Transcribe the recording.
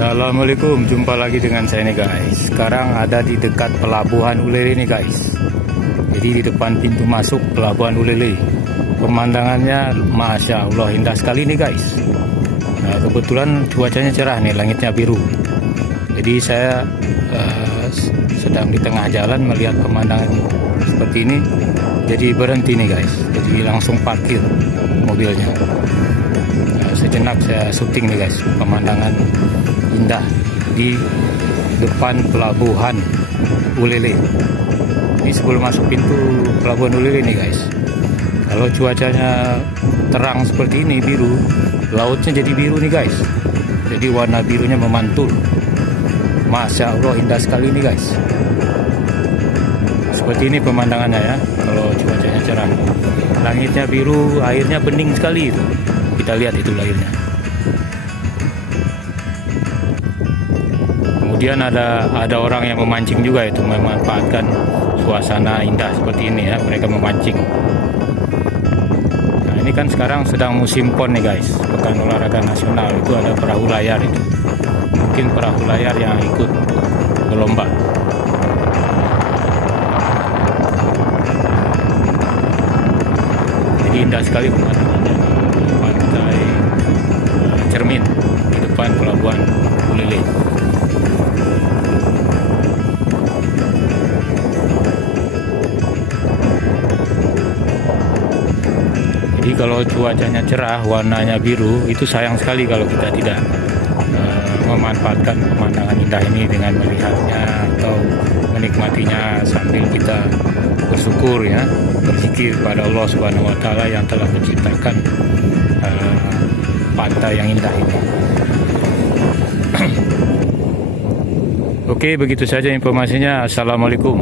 Assalamualaikum, jumpa lagi dengan saya nih guys. Sekarang ada di dekat Pelabuhan Ulele nih guys. Jadi di depan pintu masuk Pelabuhan Ulele. Pemandangannya Masya Allah indah sekali nih guys. Nah, kebetulan cuacanya cerah nih, langitnya biru. Jadi saya sedang di tengah jalan melihat pemandangan seperti ini. Jadi berhenti nih guys. Jadi langsung parkir mobilnya. Sejenak saya syuting nih guys, pemandangan indah di depan Pelabuhan Ulele. Ini sebelum masuk pintu Pelabuhan Ulele nih guys. Kalau cuacanya terang seperti ini biru, lautnya jadi biru nih guys. Jadi warna birunya memantul. Masya Allah indah sekali nih guys. Seperti ini pemandangannya ya. Kalau cuacanya cerah, langitnya biru, airnya bening sekali itu. Kita lihat itu airnya. Kemudian ada orang yang memancing juga, itu memanfaatkan suasana indah seperti ini ya, mereka memancing. Nah ini kan sekarang sedang musim PON nih guys, Pekan Olahraga Nasional. Itu ada perahu layar itu, mungkin perahu layar yang ikut berlomba. Jadi indah sekali pemandangannya. Pantai Cermin di depan Pelabuhan Ulele. Jadi kalau cuacanya cerah, warnanya biru, itu sayang sekali kalau kita tidak memanfaatkan pemandangan indah ini dengan melihatnya atau menikmatinya sambil kita bersyukur ya, berzikir pada Allah Subhanahu wa Ta'ala yang telah menciptakan pantai yang indah ini. Oke, begitu saja informasinya. Assalamualaikum.